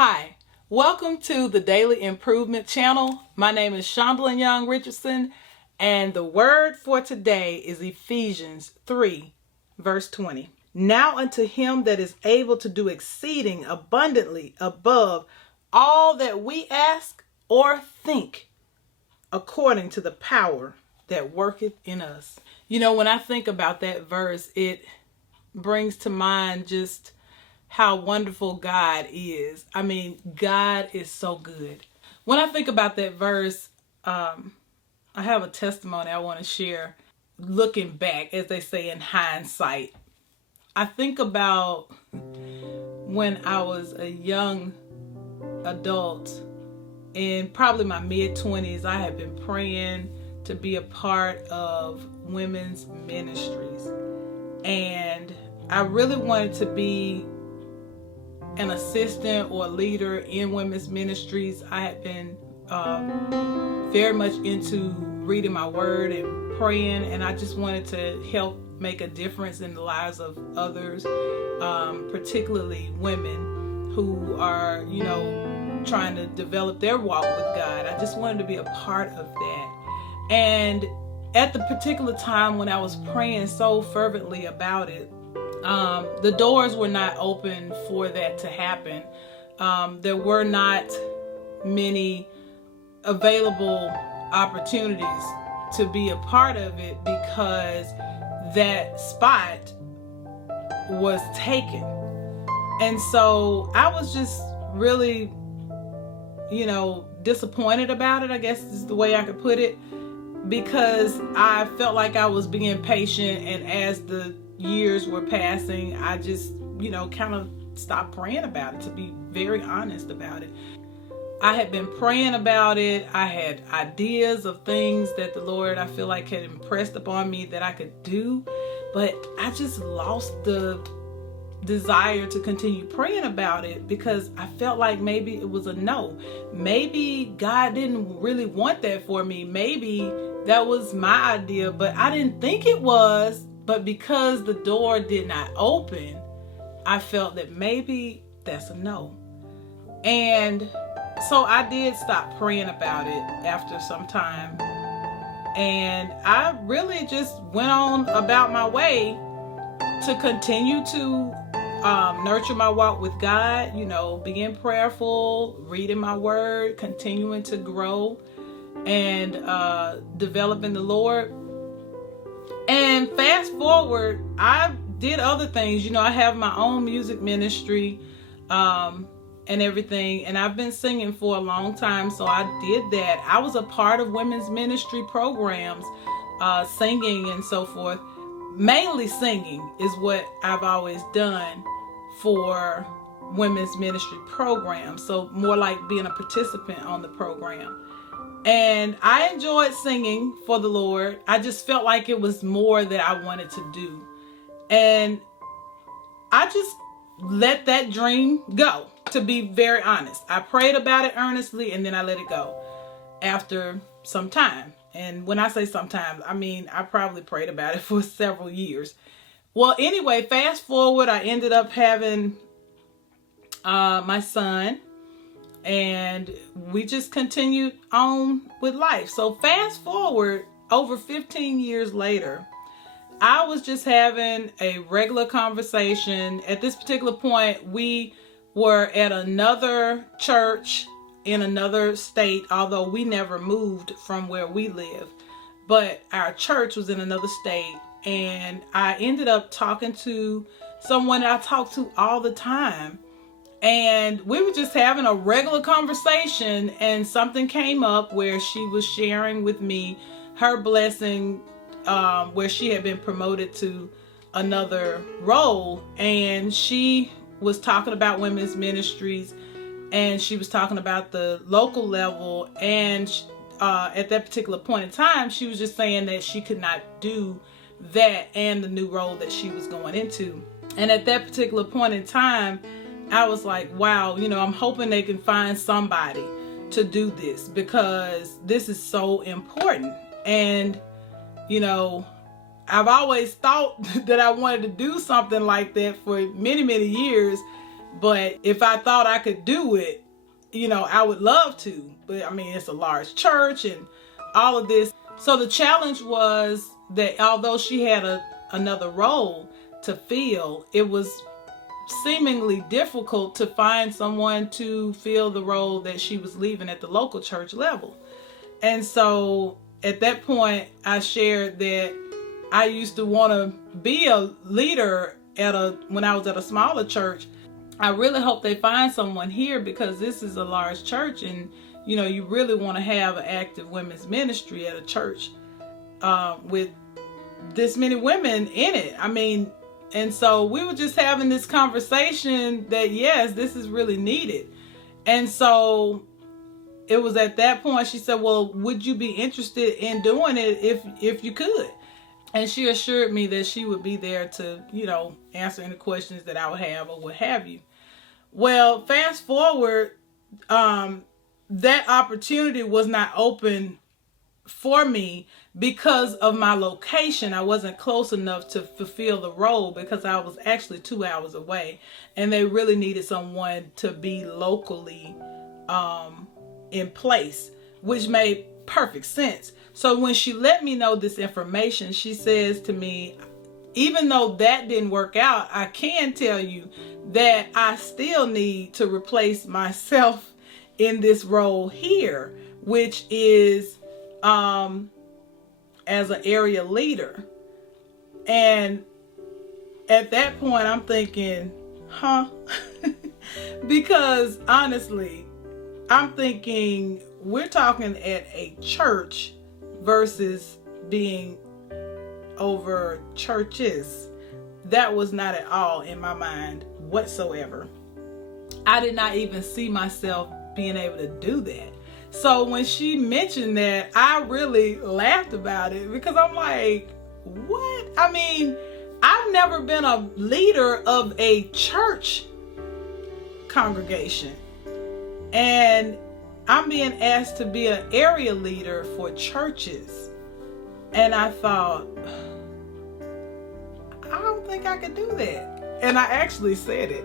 Hi, welcome to the Daily Improvement Channel. My name is Shondelyn Young Richardson, and the word for today is Ephesians 3, verse 20. Now unto him that is able to do exceeding abundantly above all that we ask or think, according to the power that worketh in us. You know, when I think about that verse, it brings to mind just how wonderful God is. I mean, God is so good. When I think about that verse, I have a testimony I want to share. Looking back, as they say in hindsight, I think about when I was a young adult in probably my mid-20s. I had been praying to be a part of women's ministries, and I really wanted to be an assistant or leader in women's ministries. I had been very much into reading my word and praying, and I just wanted to help make a difference in the lives of others, particularly women who are, trying to develop their walk with God. I just wanted to be a part of that. And at the particular time when I was praying so fervently about it, the doors were not open for that to happen. There were not many available opportunities to be a part of it because that spot was taken. And so I was just really, disappointed about it, I guess is the way I could put it, because I felt like I was being patient, and as the years were passing, I just, kind of stopped praying about it, to be very honest about it. I had been praying about it. I had ideas of things that the Lord, I feel like, had impressed upon me that I could do, but I just lost the desire to continue praying about it because I felt like maybe it was a no. Maybe God didn't really want that for me. Maybe that was my idea, but I didn't think it was. But because the door did not open, I felt that maybe that's a no. And so I did stop praying about it after some time. And I really just went on about my way to continue to nurture my walk with God, being prayerful, reading my word, continuing to grow and develop in the Lord. And fast forward, I did other things. I have my own music ministry and everything. And I've been singing for a long time. So I did that. I was a part of women's ministry programs, singing and so forth. Mainly singing is what I've always done for women's ministry programs. So more like being a participant on the program. And I enjoyed singing for the Lord. I just felt like it was more that I wanted to do. And I just let that dream go, to be very honest. I prayed about it earnestly, and then I let it go after some time. And when I say sometimes, I mean, I probably prayed about it for several years. Well, anyway, fast forward, I ended up having my son, and we just continued on with life. So fast forward, over 15 years later, I was just having a regular conversation. At this particular point, we were at another church in another state, although we never moved from where we live, but our church was in another state. And I ended up talking to someone that I talk to all the time, and we were just having a regular conversation, and something came up where she was sharing with me her blessing, where she had been promoted to another role, and she was talking about women's ministries, and she was talking about the local level, and at that particular point in time, she was just saying that she could not do that and the new role that she was going into. And at that particular point in time, I was like, wow, I'm hoping they can find somebody to do this, because this is so important. And, I've always thought that I wanted to do something like that for many, many years. But if I thought I could do it, I would love to. But I mean, it's a large church and all of this. So the challenge was that although she had another role to fill, it was seemingly difficult to find someone to fill the role that she was leaving at the local church level. And so at that point, I shared that I used to want to be a leader when I was at a smaller church. I really hope they find someone here, because this is a large church, and you really want to have an active women's ministry at a church with this many women in it. I mean, and so we were just having this conversation that yes, this is really needed. And so it was at that point she said, well, would you be interested in doing it if you could? And she assured me that she would be there to, answer any questions that I would have or what have you. Well, fast forward, that opportunity was not open for me because of my location. I wasn't close enough to fulfill the role because I was actually 2 hours away, and they really needed someone to be locally in place, which made perfect sense. So when she let me know this information, she says to me, even though that didn't work out, I can tell you that I still need to replace myself in this role here, which is as an area leader. And at that point, I'm thinking, because honestly, I'm thinking we're talking at a church versus being over churches. That was not at all in my mind whatsoever. I did not even see myself being able to do that. So when she mentioned that, I really laughed about it, because I'm like, what? I mean, I've never been a leader of a church congregation, and I'm being asked to be an area leader for churches. And I thought, I don't think I could do that. And I actually said it.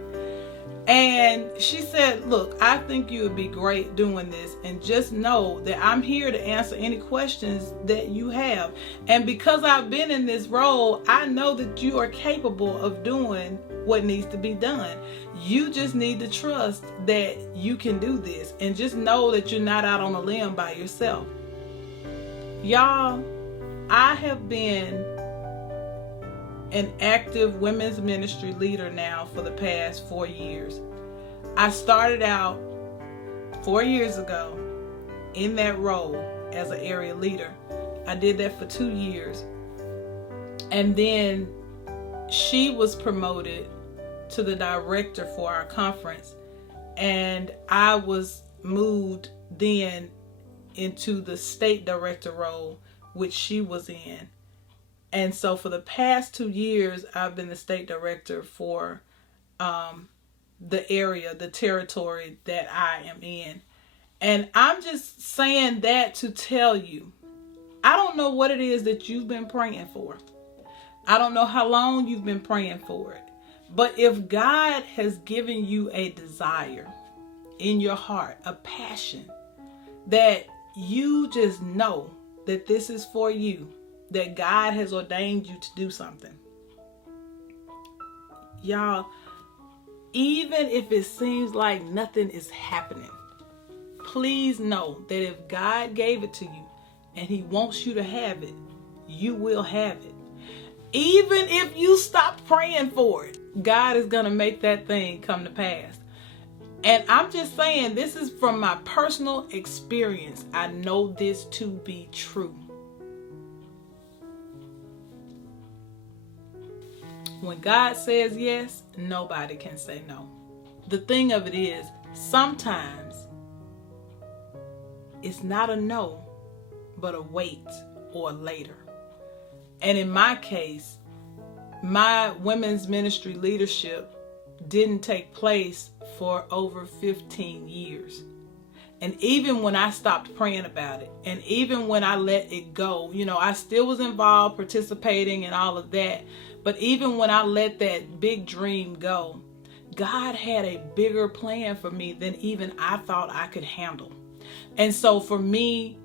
And she said, look, I think you would be great doing this, and just know that I'm here to answer any questions that you have. And because I've been in this role, I know that you are capable of doing what needs to be done. You just need to trust that you can do this, and just know that you're not out on a limb by yourself. Y'all, I have been an active women's ministry leader now for the past 4 years. I started out 4 years ago in that role as an area leader. I did that for 2 years. And then she was promoted to the director for our conference, and I was moved then into the state director role, which she was in. And so for the past 2 years, I've been the state director for the area, the territory that I am in. And I'm just saying that to tell you, I don't know what it is that you've been praying for. I don't know how long you've been praying for it. But if God has given you a desire in your heart, a passion, that you just know that this is for you, that God has ordained you to do something. Y'all, even if it seems like nothing is happening, please know that if God gave it to you and He wants you to have it, you will have it. Even if you stop praying for it, God is going to make that thing come to pass. And I'm just saying, this is from my personal experience. I know this to be true. When God says yes, nobody can say no. The thing of it is, sometimes it's not a no, but a wait or a later. And in my case, my women's ministry leadership didn't take place for over 15 years. And even when I stopped praying about it, and even when I let it go, I still was involved, participating and all of that. But even when I let that big dream go, God had a bigger plan for me than even I thought I could handle. And so for me,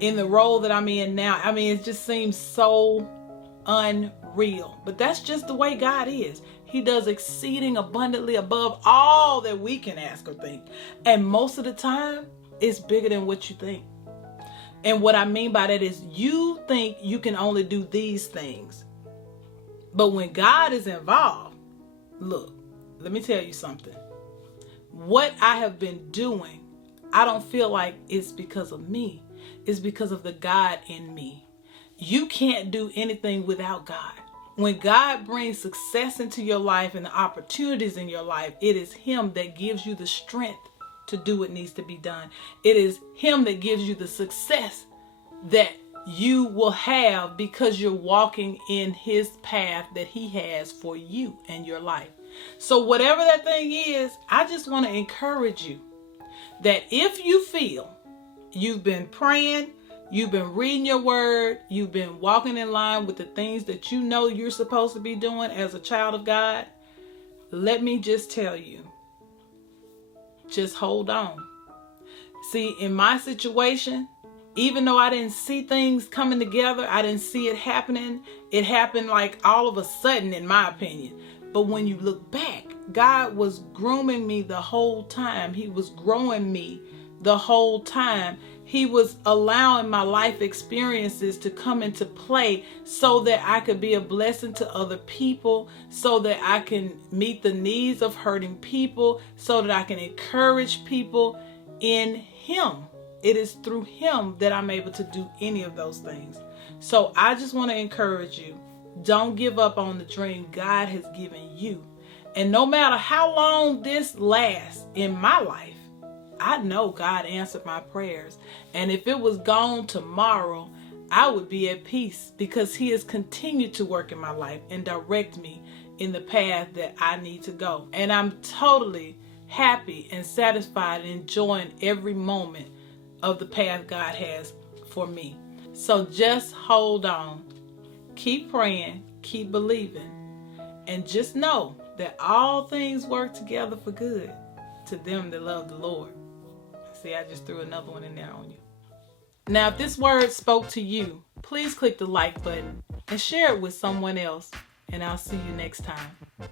in the role that I'm in now, I mean, it just seems so unreal. But that's just the way God is. He does exceeding abundantly above all that we can ask or think. And most of the time, it's bigger than what you think. And what I mean by that is you think you can only do these things. But when God is involved, look, let me tell you something. What I have been doing, I don't feel like it's because of me. It's because of the God in me. You can't do anything without God. When God brings success into your life and the opportunities in your life, it is Him that gives you the strength to do what needs to be done. It is Him that gives you the success that you will have because you're walking in His path that He has for you and your life. So whatever that thing is, I just want to encourage you that if you feel you've been praying, you've been reading your word, you've been walking in line with the things that you know you're supposed to be doing as a child of God, let me just tell you, just hold on. See, in my situation, even though I didn't see things coming together, I didn't see it happening. It happened like all of a sudden, in my opinion. But when you look back, God was grooming me the whole time. He was growing me the whole time. He was allowing my life experiences to come into play so that I could be a blessing to other people, so that I can meet the needs of hurting people, so that I can encourage people in Him. It is through Him that I'm able to do any of those things. So I just want to encourage you. Don't give up on the dream God has given you. And no matter how long this lasts in my life, I know God answered my prayers. And if it was gone tomorrow, I would be at peace because He has continued to work in my life and direct me in the path that I need to go. And I'm totally happy and satisfied and enjoying every moment of the path God has for me. So just hold on. Keep praying. Keep believing. And just know that all things work together for good to them that love the Lord. See, I just threw another one in there on you. Now, if this word spoke to you, please click the like button and share it with someone else. And I'll see you next time.